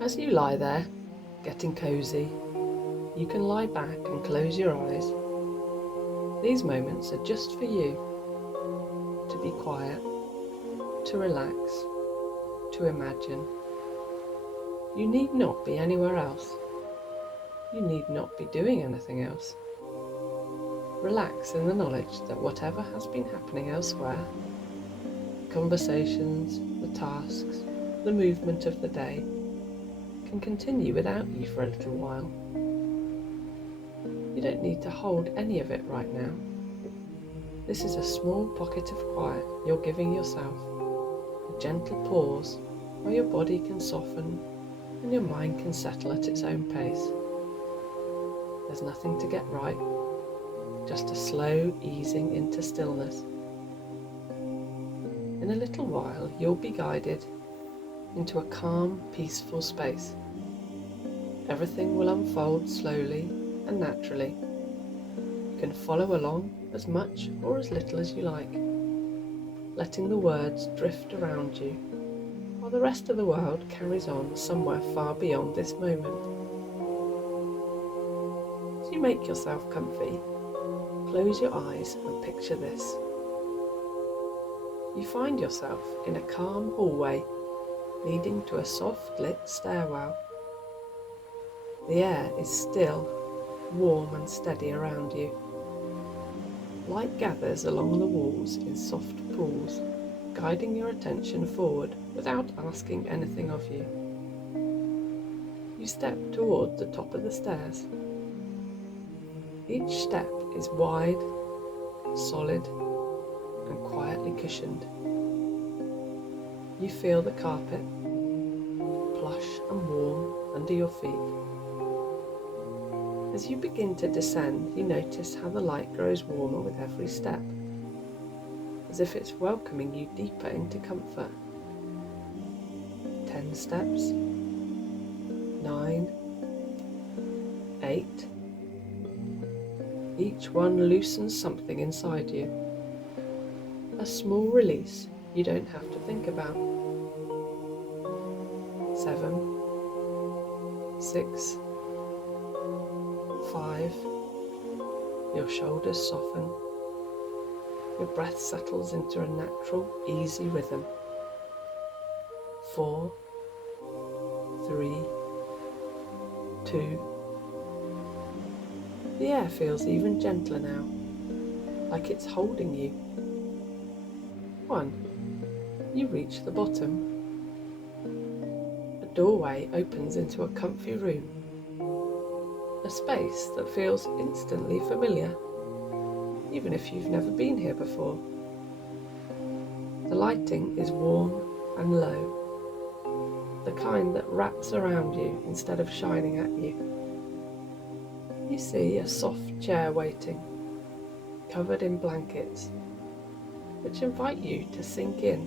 As you lie there, getting cozy, you can lie back and close your eyes. These moments are just for you, to be quiet, to relax, to imagine. You need not be anywhere else. You need not be doing anything else. Relax in the knowledge that whatever has been happening elsewhere, the conversations, the tasks, the movement of the day, can continue without you for a little while. You don't need to hold any of it right now. This is a small pocket of quiet you're giving yourself, a gentle pause where your body can soften and your mind can settle at its own pace. There's nothing to get right, just a slow easing into stillness. In a little while, you'll be guided into a calm, peaceful space. Everything will unfold slowly and naturally. You can follow along as much or as little as you like, letting the words drift around you, while the rest of the world carries on somewhere far beyond this moment. As you make yourself comfy, close your eyes and picture this. You find yourself in a calm hallway leading to a soft-lit stairwell. The air is still, warm and steady around you. Light gathers along the walls in soft pools, guiding your attention forward without asking anything of you. You step toward the top of the stairs. Each step is wide, solid, and quietly cushioned. You feel the carpet, plush and warm under your feet. As you begin to descend, you notice how the light grows warmer with every step, as if it's welcoming you deeper into comfort. 10 steps, 9, 8. Each one loosens something inside you. A small release you don't have to think about. 7, 6, 5. Your shoulders soften. Your breath settles into a natural, easy rhythm. 4, 3, 2. The air feels even gentler now, like it's holding you. 1. You reach the bottom. A doorway opens into a comfy room. A space that feels instantly familiar, even if you've never been here before. The lighting is warm and low, the kind that wraps around you instead of shining at you. You see a soft chair waiting, covered in blankets, which invite you to sink in.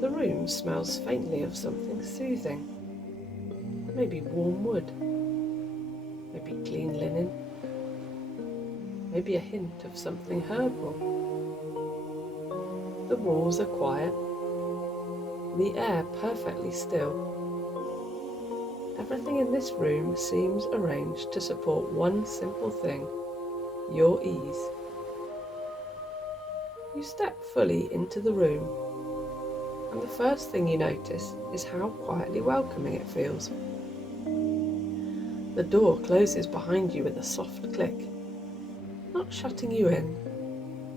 The room smells faintly of something soothing, maybe warm wood, maybe clean linen, maybe a hint of something herbal. The walls are quiet, the air perfectly still. Everything in this room seems arranged to support one simple thing: your ease. You step fully into the room, and the first thing you notice is how quietly welcoming it feels. The door closes behind you with a soft click, not shutting you in,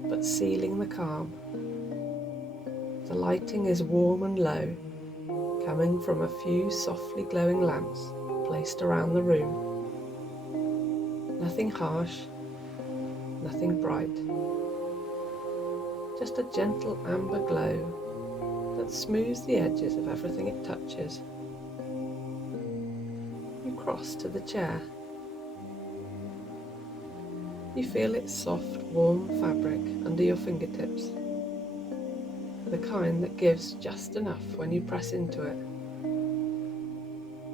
but sealing the calm. The lighting is warm and low, coming from a few softly glowing lamps placed around the room. Nothing harsh, nothing bright. Just a gentle amber glow that smooths the edges of everything it touches. You cross to the chair. You feel its soft, warm fabric under your fingertips, the kind that gives just enough when you press into it.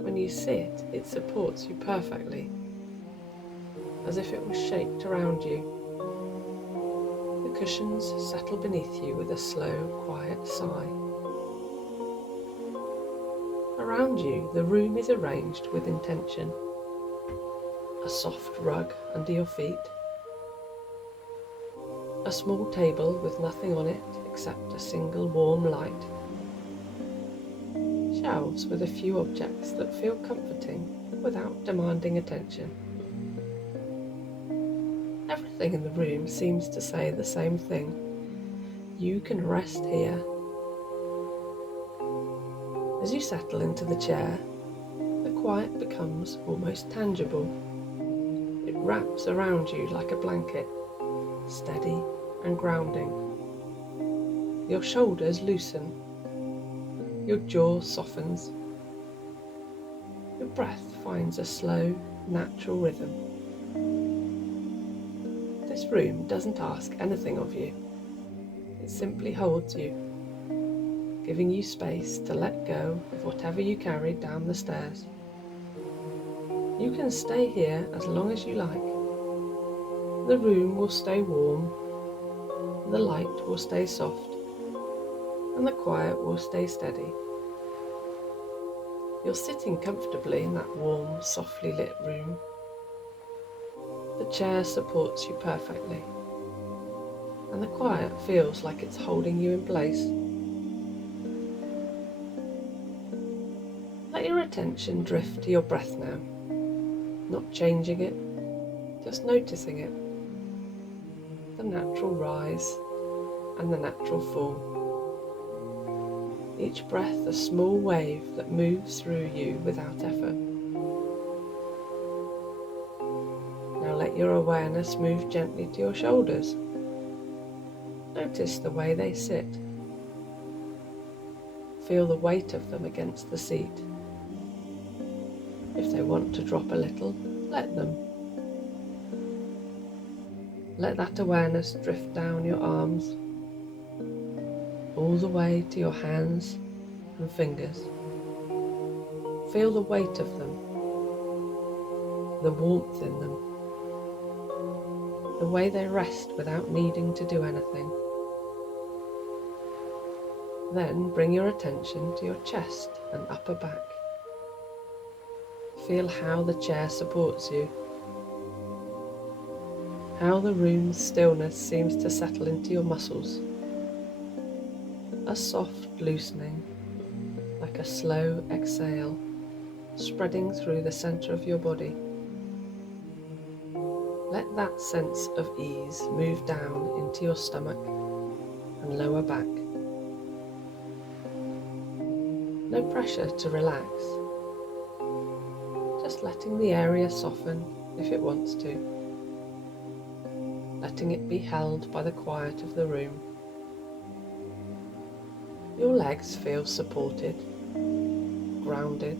When you sit, it supports you perfectly, as if it was shaped around you. The cushions settle beneath you with a slow, quiet sigh. Around you, the room is arranged with intention. A soft rug under your feet, a small table with nothing on it except a single warm light, shelves with a few objects that feel comforting without demanding attention. Everything in the room seems to say the same thing. You can rest here. As you settle into the chair, the quiet becomes almost tangible. It wraps around you like a blanket, steady and grounding. Your shoulders loosen. Your jaw softens. Your breath finds a slow, natural rhythm. This room doesn't ask anything of you. It simply holds you, giving you space to let go of whatever you carried down the stairs. You can stay here as long as you like. The room will stay warm, the light will stay soft, and the quiet will stay steady. You're sitting comfortably in that warm, softly lit room. The chair supports you perfectly, and the quiet feels like it's holding you in place. Let your attention drift to your breath now, not changing it, just noticing it. The natural rise and the natural fall. Each breath a small wave that moves through you without effort. Now let your awareness move gently to your shoulders. Notice the way they sit. Feel the weight of them against the seat. If they want to drop a little, let them. Let that awareness drift down your arms, all the way to your hands and fingers. Feel the weight of them, the warmth in them, the way they rest without needing to do anything. Then bring your attention to your chest and upper back. Feel how the chair supports you, how the room's stillness seems to settle into your muscles. A soft loosening, like a slow exhale, spreading through the center of your body. Let that sense of ease move down into your stomach and lower back. No pressure to relax, just letting the area soften if it wants to, letting it be held by the quiet of the room. Your legs feel supported, grounded.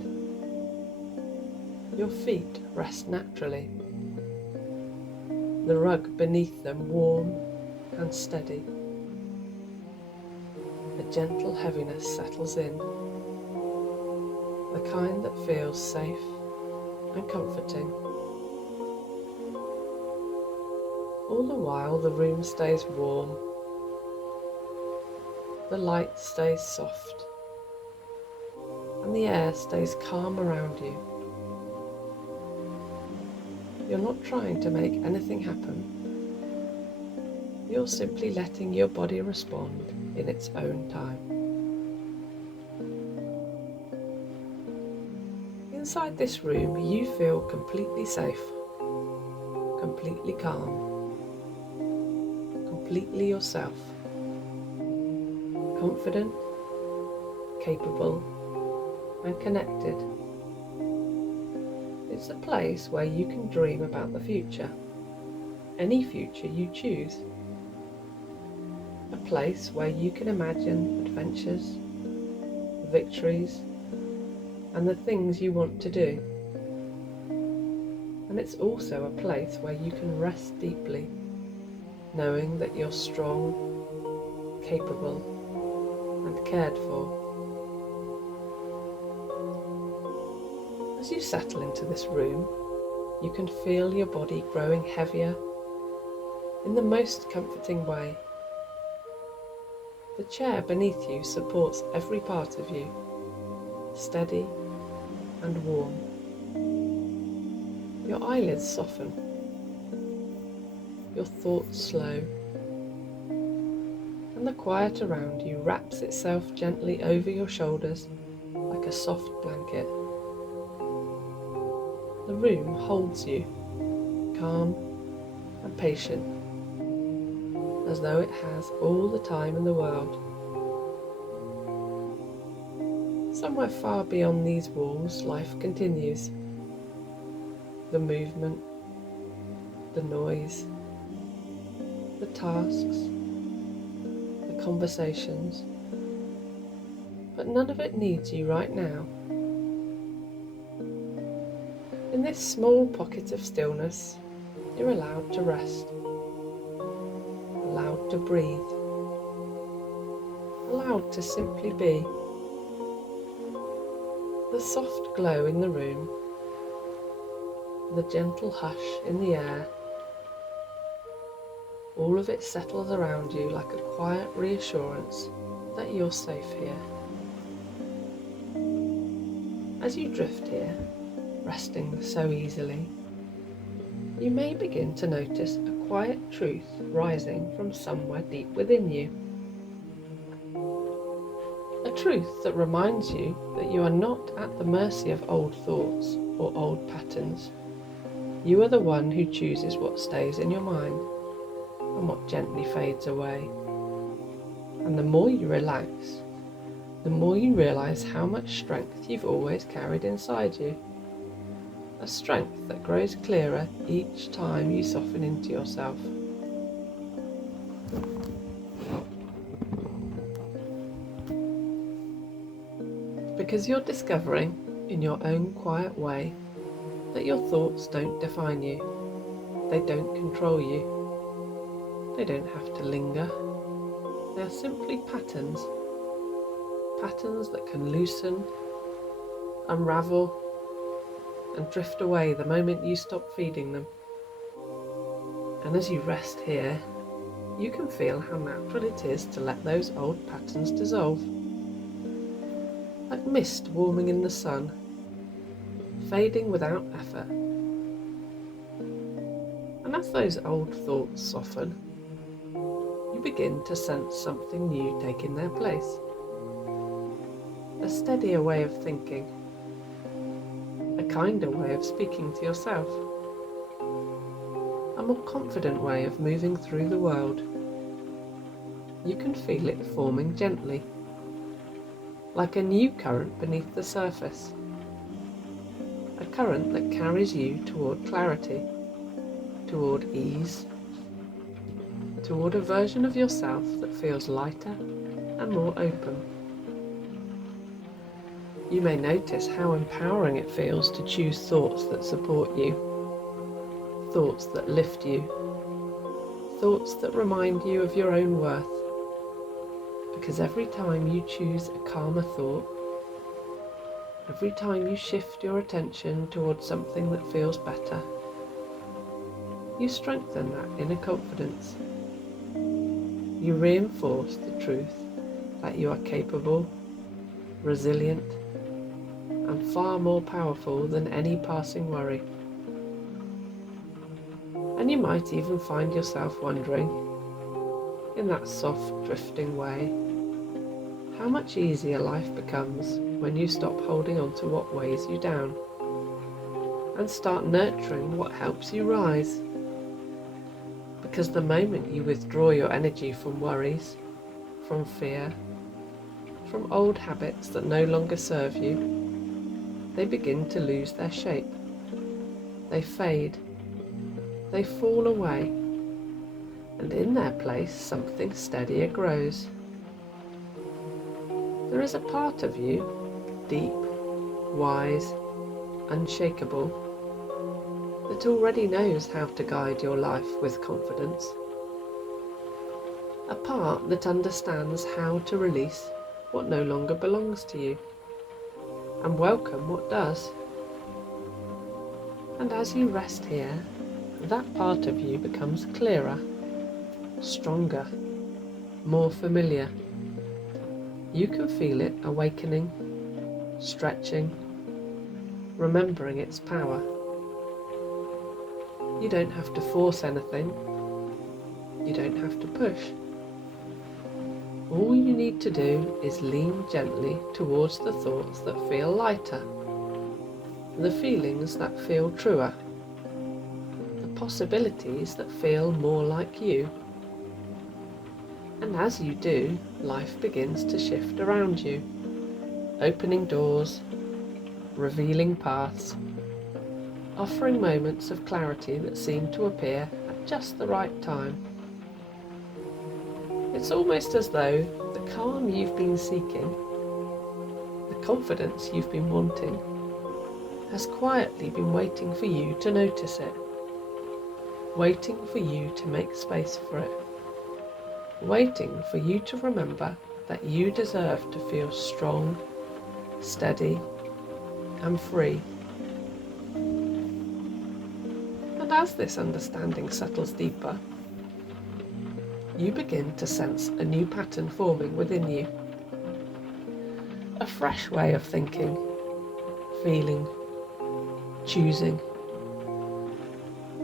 Your feet rest naturally. The rug beneath them warm and steady. A gentle heaviness settles in, the kind that feels safe and comforting. All the while the room stays warm. The light stays soft, and the air stays calm around you. You're not trying to make anything happen. You're simply letting your body respond in its own time. Inside this room, you feel completely safe, completely calm, completely yourself. Confident, capable, and connected. It's a place where you can dream about the future, any future you choose. A place where you can imagine adventures, victories, and the things you want to do. And it's also a place where you can rest deeply, knowing that you're strong, capable, and cared for. As you settle into this room, you can feel your body growing heavier in the most comforting way. The chair beneath you supports every part of you, steady and warm. Your eyelids soften, your thoughts slow, and the quiet around you wraps itself gently over your shoulders like a soft blanket. The room holds you, calm and patient, as though it has all the time in the world. Somewhere far beyond these walls, life continues. The movement, the noise, the tasks, the conversations, but none of it needs you right now. In this small pocket of stillness, you're allowed to rest, allowed to breathe, allowed to simply be. The soft glow in the room, the gentle hush in the air, all of it settles around you like a quiet reassurance that you're safe here. As you drift here, resting so easily, you may begin to notice a quiet truth rising from somewhere deep within you. A truth that reminds you that you are not at the mercy of old thoughts or old patterns. You are the one who chooses what stays in your mind and what gently fades away. And the more you relax, the more you realise how much strength you've always carried inside you. A strength that grows clearer each time you soften into yourself. Because you're discovering, in your own quiet way, that your thoughts don't define you. They don't control you. They don't have to linger. They are simply patterns. Patterns that can loosen, unravel, and drift away the moment you stop feeding them. And as you rest here, you can feel how natural it is to let those old patterns dissolve. Like mist warming in the sun, fading without effort. And as those old thoughts soften, you begin to sense something new taking their place. A steadier way of thinking, a kinder way of speaking to yourself, a more confident way of moving through the world. You can feel it forming gently, like a new current beneath the surface, a current that carries you toward clarity, toward ease, toward a version of yourself that feels lighter and more open. You may notice how empowering it feels to choose thoughts that support you, thoughts that lift you, thoughts that remind you of your own worth. Because every time you choose a calmer thought, every time you shift your attention towards something that feels better, you strengthen that inner confidence. You reinforce the truth that you are capable, resilient, and far more powerful than any passing worry. And you might even find yourself wondering, in that soft, drifting way, how much easier life becomes when you stop holding on to what weighs you down and start nurturing what helps you rise. Because the moment you withdraw your energy from worries, from fear, from old habits that no longer serve you, they begin to lose their shape. They fade. They fall away. And in their place, something steadier grows. There is a part of you, deep, wise, unshakable, that already knows how to guide your life with confidence. A part that understands how to release what no longer belongs to you and welcome what does. And as you rest here, that part of you becomes clearer, stronger, more familiar. You can feel it awakening, stretching, remembering its power. You don't have to force anything. You don't have to push. All you need to do is lean gently towards the thoughts that feel lighter, the feelings that feel truer, the possibilities that feel more like you. And as you do, life begins to shift around you, opening doors, revealing paths, offering moments of clarity that seem to appear at just the right time. It's almost as though the calm you've been seeking, the confidence you've been wanting, has quietly been waiting for you to notice it, waiting for you to make space for it, waiting for you to remember that you deserve to feel strong, steady, and free. And as this understanding settles deeper, you begin to sense a new pattern forming within you. A fresh way of thinking, feeling, choosing.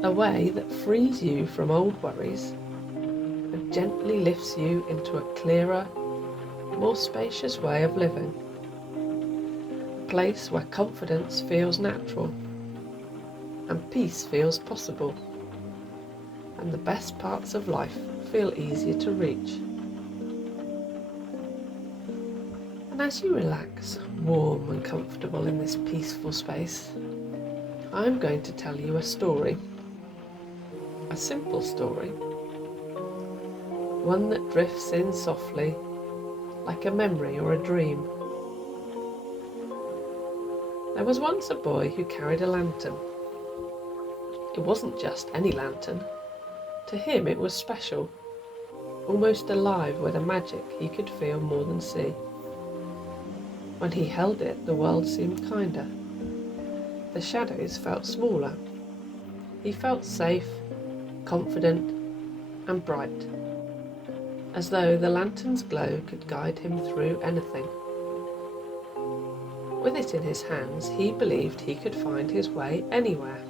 A way that frees you from old worries and gently lifts you into a clearer, more spacious way of living. A place where confidence feels natural and peace feels possible, and the best parts of life feel easier to reach. And as you relax, warm and comfortable in this peaceful space, I'm going to tell you a story. A simple story. One that drifts in softly, like a memory or a dream. There was once a boy who carried a lantern. It wasn't just any lantern. To him it was special, almost alive with a magic he could feel more than see. When he held it, the world seemed kinder. The shadows felt smaller. He felt safe, confident, and bright, as though the lantern's glow could guide him through anything. With it in his hands, he believed he could find his way anywhere.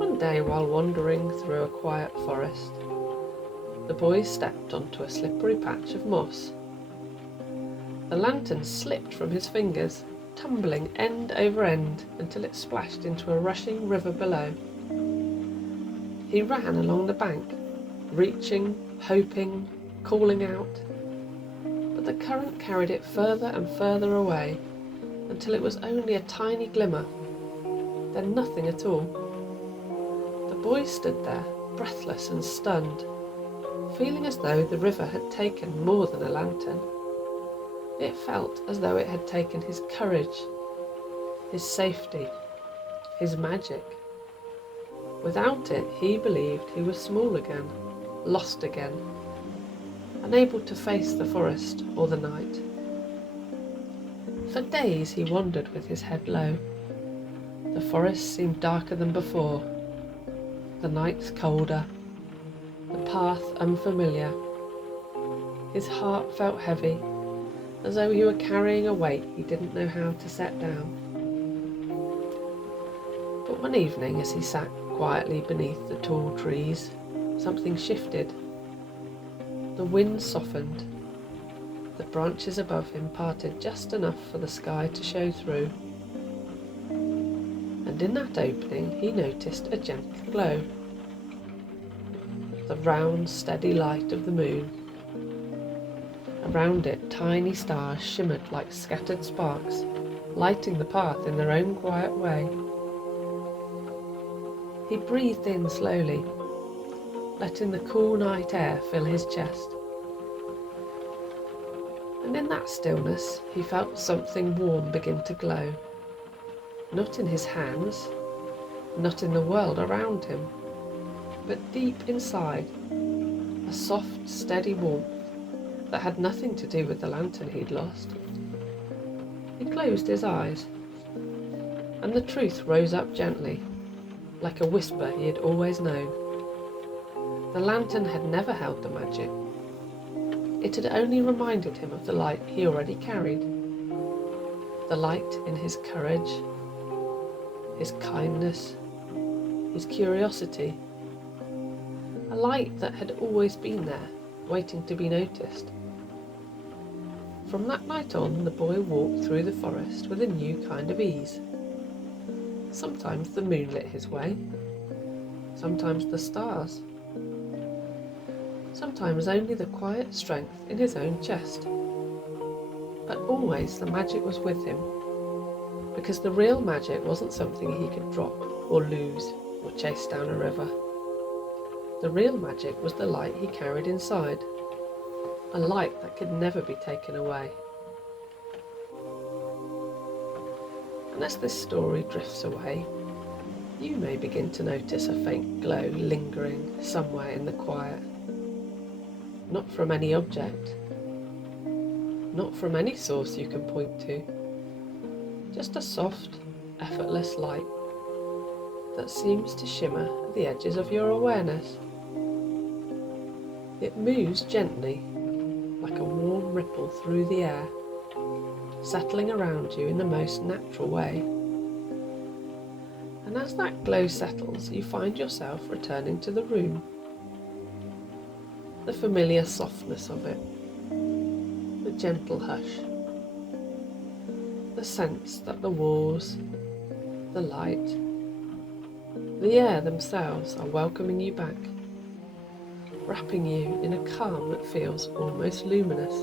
One day, while wandering through a quiet forest, the boy stepped onto a slippery patch of moss. The lantern slipped from his fingers, tumbling end over end until it splashed into a rushing river below. He ran along the bank, reaching, hoping, calling out, but the current carried it further and further away until it was only a tiny glimmer, then nothing at all. The boy stood there, breathless and stunned, feeling as though the river had taken more than a lantern. It felt as though it had taken his courage, his safety, his magic. Without it, he believed he was small again, lost again, unable to face the forest or the night. For days he wandered with his head low. The forest seemed darker than before, the nights colder, the path unfamiliar. His heart felt heavy, as though he were carrying a weight he didn't know how to set down. But one evening, as he sat quietly beneath the tall trees, something shifted. The wind softened. The branches above him parted just enough for the sky to show through. And in that opening he noticed a gentle glow. The round, steady light of the moon. Around it, tiny stars shimmered like scattered sparks, lighting the path in their own quiet way. He breathed in slowly, letting the cool night air fill his chest. And in that stillness, he felt something warm begin to glow. Not in his hands, not in the world around him, but deep inside, a soft, steady warmth that had nothing to do with the lantern he'd lost. He closed his eyes, and the truth rose up gently, like a whisper he had always known. The lantern had never held the magic. It had only reminded him of the light he already carried. The light in his courage, his kindness, his curiosity. A light that had always been there, waiting to be noticed. From that night on, the boy walked through the forest with a new kind of ease. Sometimes the moon lit his way, sometimes the stars, sometimes only the quiet strength in his own chest. But always the magic was with him, because the real magic wasn't something he could drop or lose or chase down a river. The real magic was the light he carried inside, a light that could never be taken away. And as this story drifts away, you may begin to notice a faint glow lingering somewhere in the quiet. Not from any object, not from any source you can point to, just a soft, effortless light that seems to shimmer at the edges of your awareness. It moves gently, like a warm ripple through the air, settling around you in the most natural way. And as that glow settles, you find yourself returning to the room. The familiar softness of it, the gentle hush, the sense that the walls, the light, the air themselves are welcoming you back, wrapping you in a calm that feels almost luminous.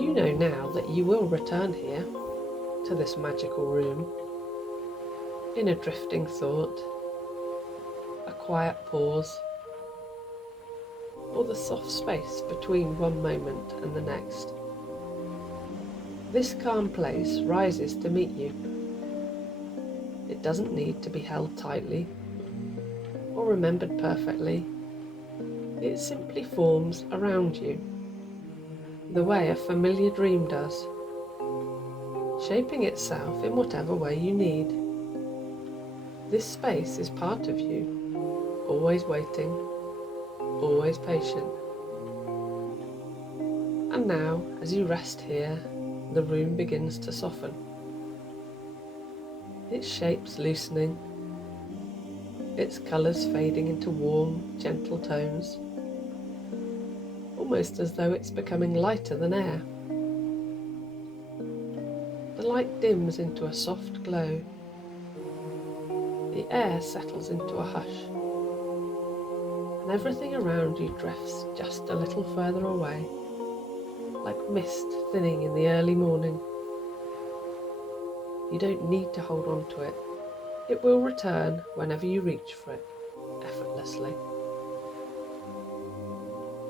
You know now that you will return here, to this magical room, in a drifting thought, a quiet pause, or the soft space between one moment and the next. This calm place rises to meet you. It doesn't need to be held tightly or remembered perfectly. It simply forms around you, the way a familiar dream does, shaping itself in whatever way you need. This space is part of you, always waiting, always patient. And now, as you rest here, the room begins to soften, its shapes loosening, its colours fading into warm, gentle tones, almost as though it's becoming lighter than air. The light dims into a soft glow. The air settles into a hush, and everything around you drifts just a little further away, like mist thinning in the early morning. You don't need to hold on to it. It will return whenever you reach for it, effortlessly.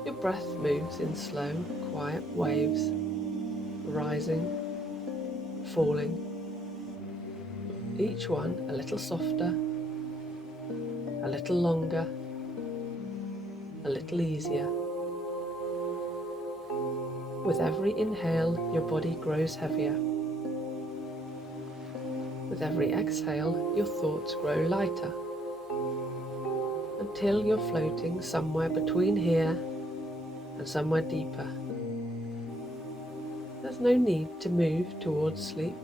Your breath moves in slow, quiet waves, rising, falling, each one a little softer, a little longer, a little easier. With every inhale, your body grows heavier. With every exhale, your thoughts grow lighter, until you're floating somewhere between here and somewhere deeper. There's no need to move towards sleep.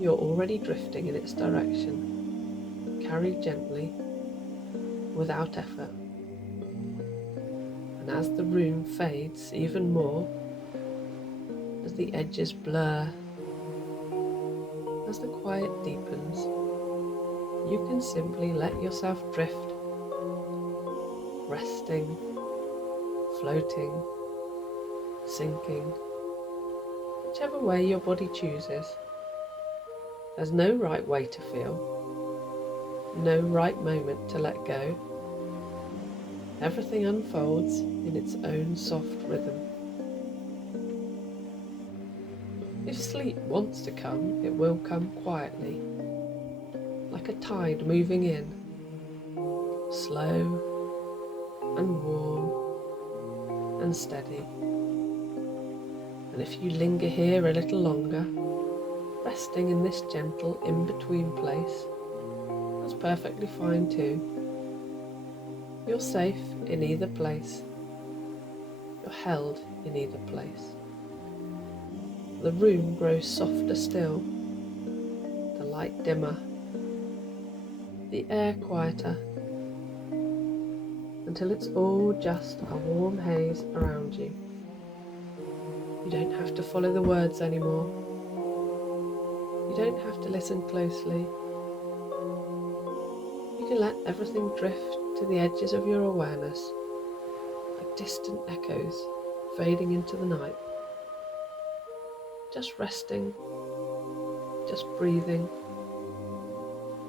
You're already drifting in its direction, carried gently, without effort. And as the room fades even more, as the edges blur, as the quiet deepens, you can simply let yourself drift, resting, floating, sinking, whichever way your body chooses. There's no right way to feel, no right moment to let go. Everything unfolds in its own soft rhythm. If sleep wants to come, it will come quietly, like a tide moving in, slow and warm and steady. And if you linger here a little longer, resting in this gentle in-between place, that's perfectly fine too. You're safe in either place. You're held in either place. The room grows softer still, the light dimmer, the air quieter, until it's all just a warm haze around you. You don't have to follow the words anymore. You don't have to listen closely. You can let everything drift to the edges of your awareness, like distant echoes fading into the night. Just resting, just breathing,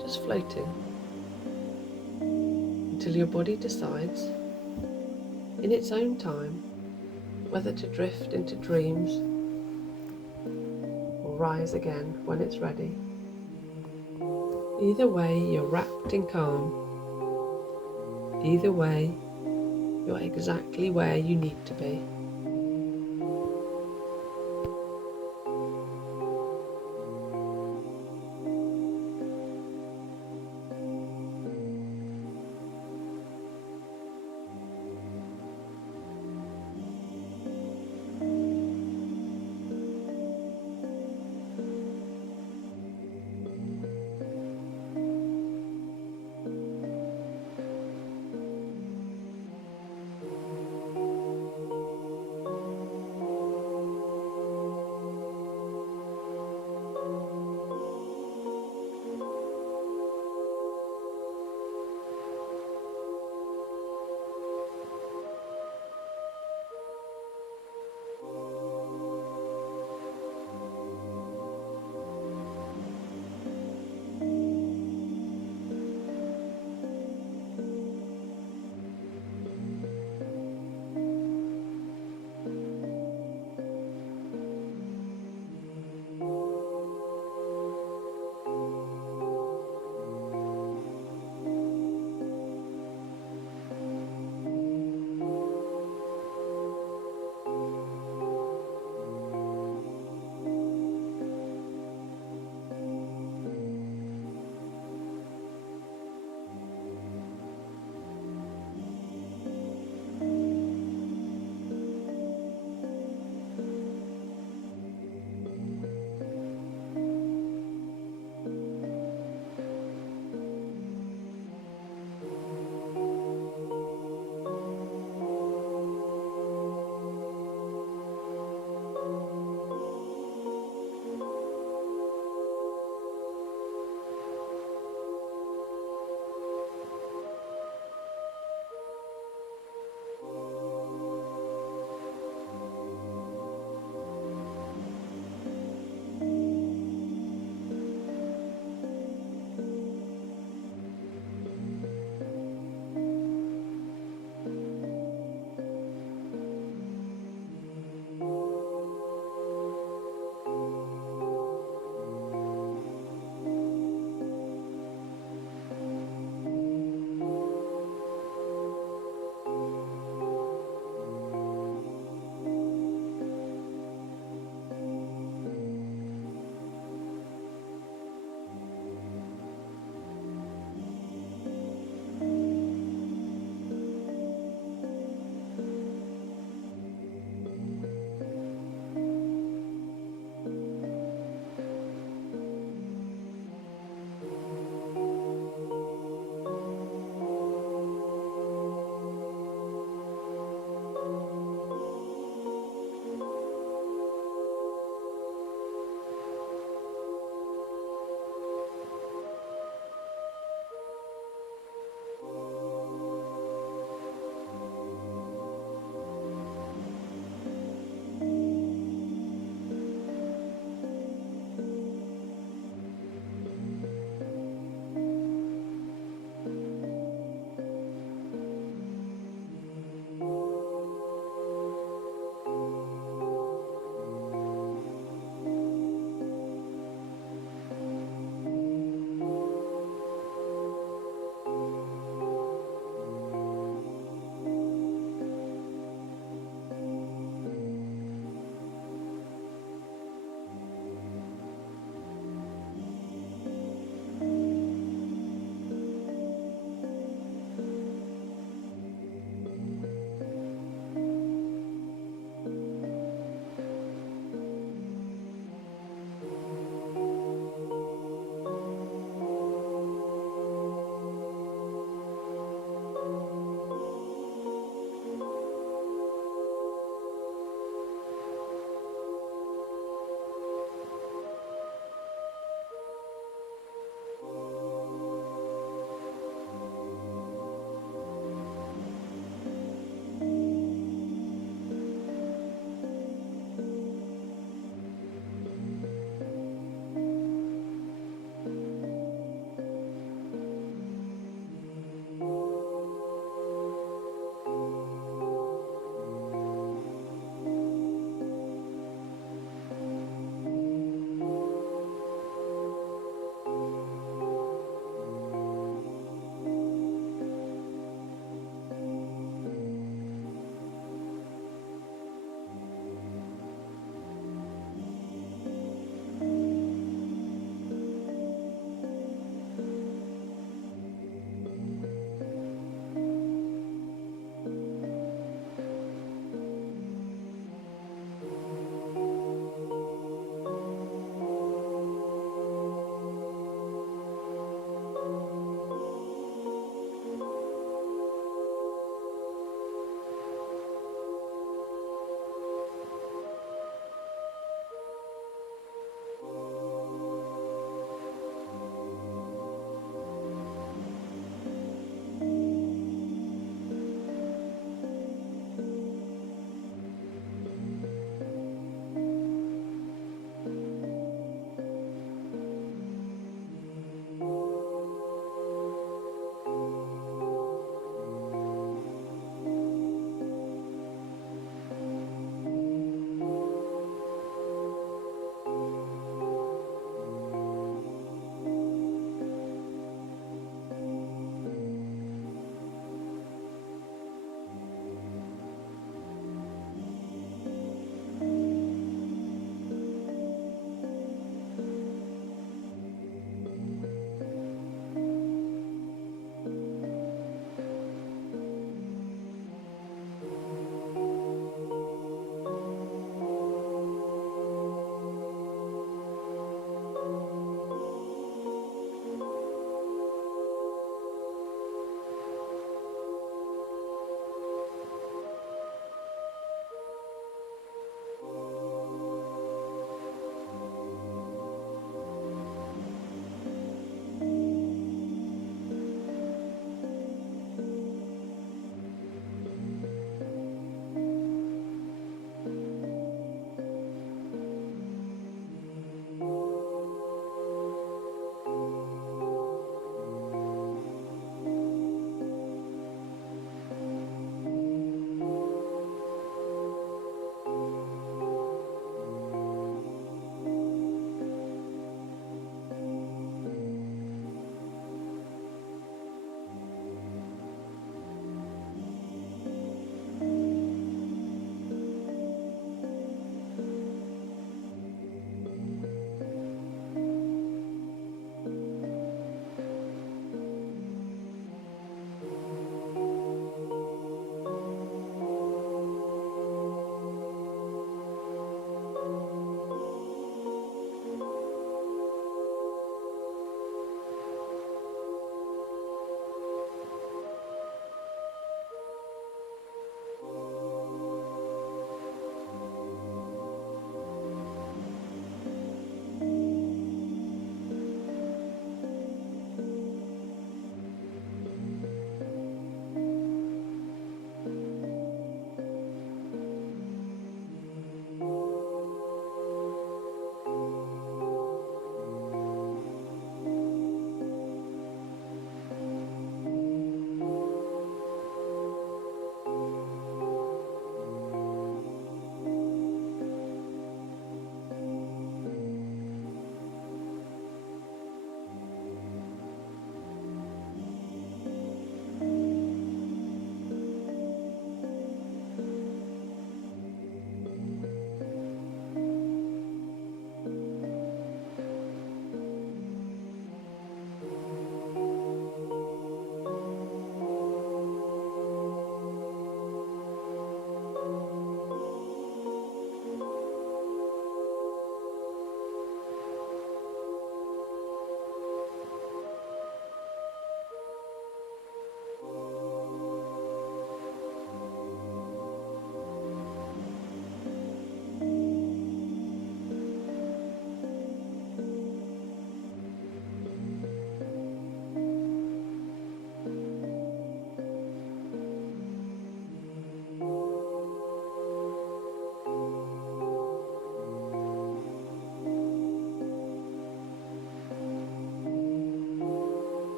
just floating, until your body decides, in its own time, whether to drift into dreams or rise again when it's ready. Either way, you're wrapped in calm. Either way, you're exactly where you need to be.